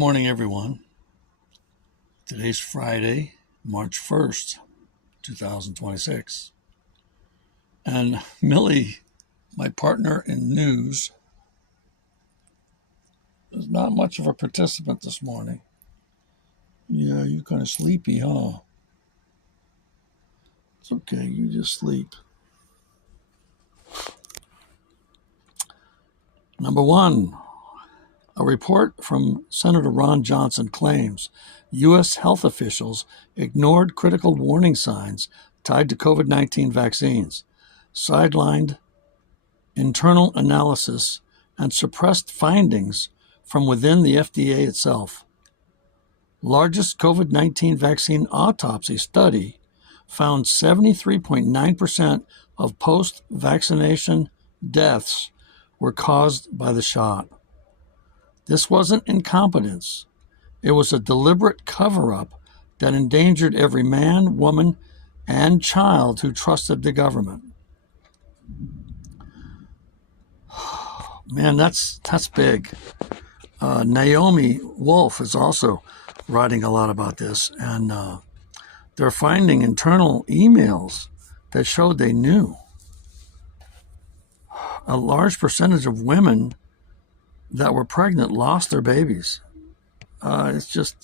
Good morning, everyone. Today's Friday, March 1st, 2026. And Millie, my partner in news, is not much of a participant this morning. Yeah, you're kind of sleepy, huh? It's okay, you just sleep. Number one, a report from Senator Ron Johnson claims U.S. health officials ignored critical warning signs tied to COVID-19 vaccines, sidelined internal analysis, and suppressed findings from within the FDA itself. Largest COVID-19 vaccine autopsy study found 73.9% of post-vaccination deaths were caused by the shot. This wasn't incompetence. It was a deliberate cover-up that endangered every man, woman, and child who trusted the government. Man, that's big. Naomi Wolf is also writing a lot about this, and they're finding internal emails that showed they knew. A large percentage of women that were pregnant lost their babies. It's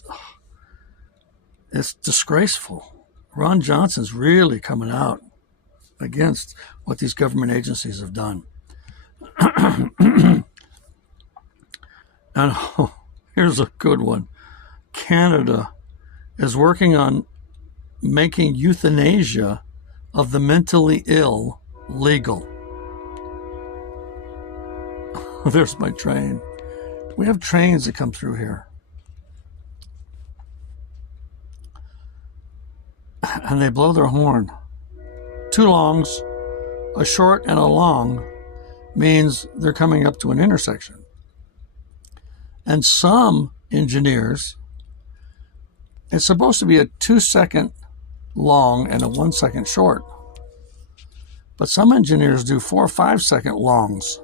disgraceful. Ron Johnson's really coming out against what these government agencies have done. And here's a good one. Canada is working on making euthanasia of the mentally ill legal. There's my train. We have trains that come through here. And they blow their horn. Two longs, a short and a long, means they're coming up to an intersection. And some engineers, it's supposed to be a 2-second long and a 1-second short. But some engineers do 4 or 5-second longs.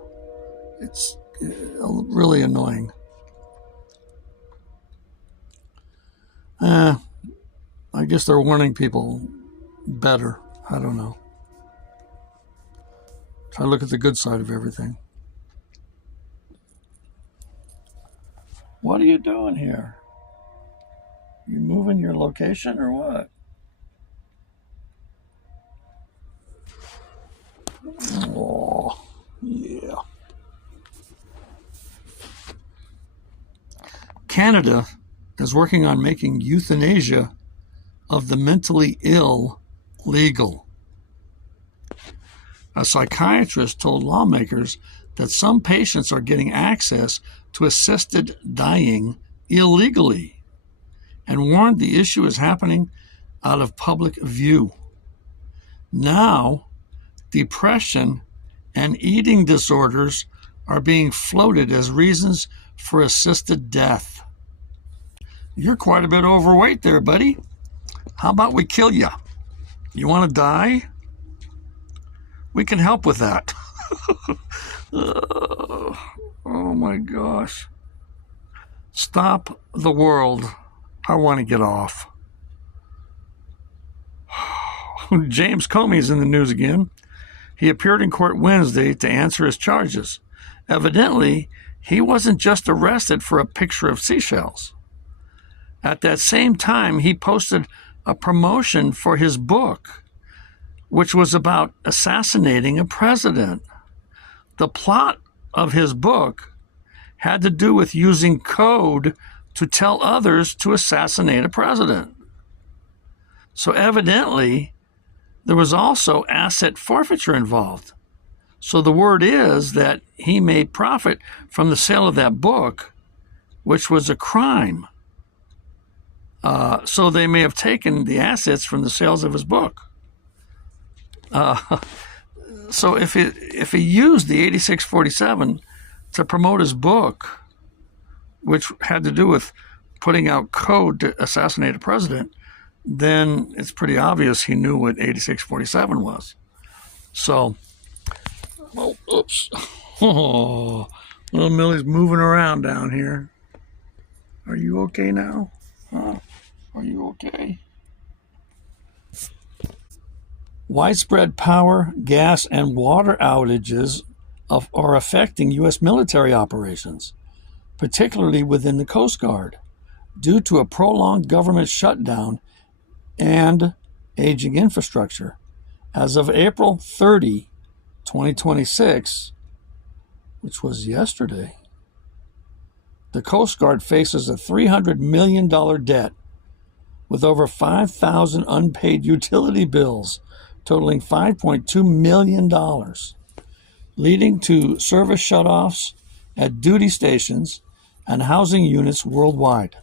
It's really annoying. I guess they're warning people better. I don't know. Try to look at the good side of everything. What are you doing here? You moving your location or what? Oh, yeah. Canada is working on making euthanasia of the mentally ill legal. A psychiatrist told lawmakers that some patients are getting access to assisted dying illegally and warned the issue is happening out of public view. Now, depression and eating disorders are being floated as reasons for assisted death. You're quite a bit overweight there, buddy. How about we kill you? You want to die? We can help with that. Oh my gosh. Stop the world. I want to get off. James Comey's in the news again. He appeared in court Wednesday to answer his charges. Evidently, he wasn't just arrested for a picture of seashells. At that same time, he posted a promotion for his book, which was about assassinating a president. The plot of his book had to do with using code to tell others to assassinate a president. So evidently, there was also asset forfeiture involved. So the word is that he made profit from the sale of that book, which was a crime. So they may have taken the assets from the sales of his book. So if he used the 8647 to promote his book, which had to do with putting out code to assassinate a president, then it's pretty obvious he knew what 8647 was. So, oops. Oh, little Millie's moving around down here. Are you okay now? Are you okay? Widespread power, gas, and water outages are affecting U.S. military operations, particularly within the Coast Guard, due to a prolonged government shutdown and aging infrastructure. As of April 30, 2026, which was yesterday, the Coast Guard faces a $300 million debt with over 5,000 unpaid utility bills totaling $5.2 million, leading to service shutoffs at duty stations and housing units worldwide.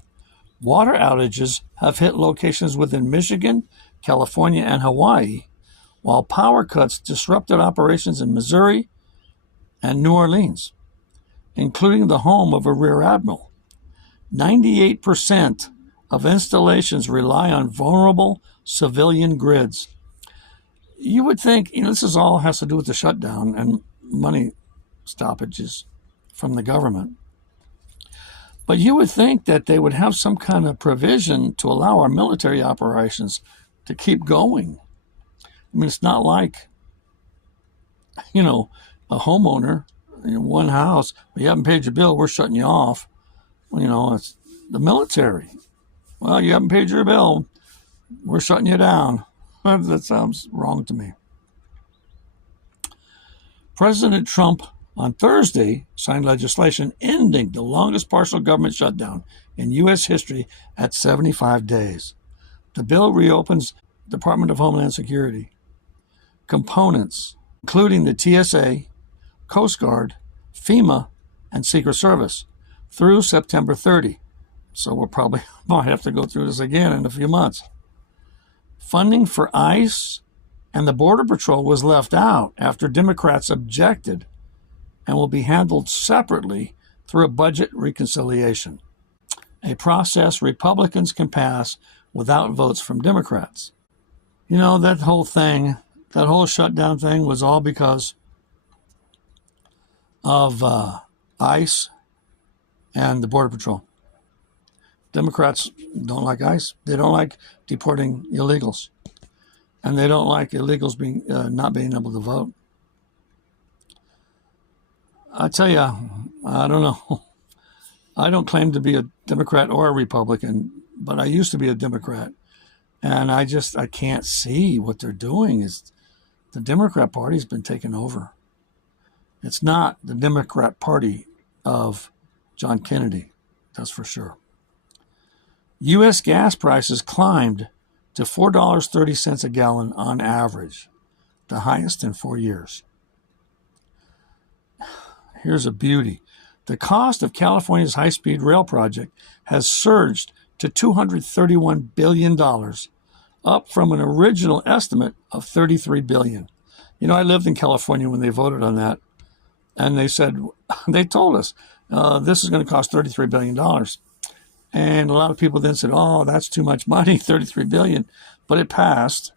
Water outages have hit locations within Michigan, California, and Hawaii, while power cuts disrupted operations in Missouri and New Orleans, including the home of a rear admiral. 98% of installations rely on vulnerable civilian grids. You would think, this is all has to do with the shutdown and money stoppages from the government. But you would think that they would have some kind of provision to allow our military operations to keep going. I mean, it's not like, a homeowner in one house, you haven't paid your bill, we're shutting you off. It's the military. Well, you haven't paid your bill, we're shutting you down. That sounds wrong to me. President Trump on Thursday signed legislation ending the longest partial government shutdown in U.S. history at 75 days. The bill reopens Department of Homeland Security components, including the TSA, Coast Guard, FEMA, and Secret Service, through September 30. So we'll probably might have to go through this again in a few months. Funding for ICE and the Border Patrol was left out after Democrats objected and will be handled separately through a budget reconciliation, a process Republicans can pass without votes from Democrats. That whole shutdown thing was all because of ICE and the Border Patrol. Democrats don't like ICE. They don't like deporting illegals. And they don't like illegals not being able to vote. I tell you, I don't know. I don't claim to be a Democrat or a Republican, but I used to be a Democrat. And I can't see what they're doing. Is the Democrat Party's been taken over. It's not the Democrat Party of John Kennedy, that's for sure. U.S. gas prices climbed to $4.30 a gallon on average, the highest in 4 years. Here's a beauty. The cost of California's high-speed rail project has surged to $231 billion, up from an original estimate of $33 billion. I lived in California when they voted on that, and they told us, this is going to cost $33 billion. And a lot of people then said, oh, that's too much money, $33 billion. But it passed.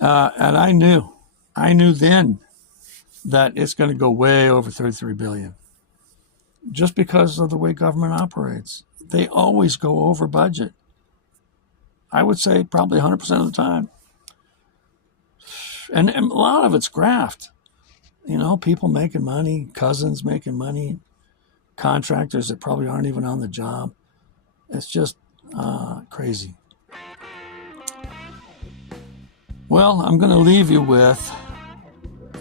And I knew then that it's going to go way over $33 billion. Just because of the way government operates. They always go over budget. I would say probably 100% of the time. And a lot of it's graft. People making money, cousins making money, contractors that probably aren't even on the job. It's just crazy. Well, I'm going to leave you with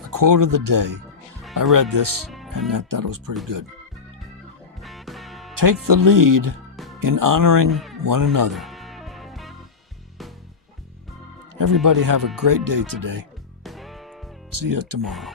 a quote of the day. I read this, and I thought it was pretty good. Take the lead in honoring one another. Everybody have a great day today. See you tomorrow.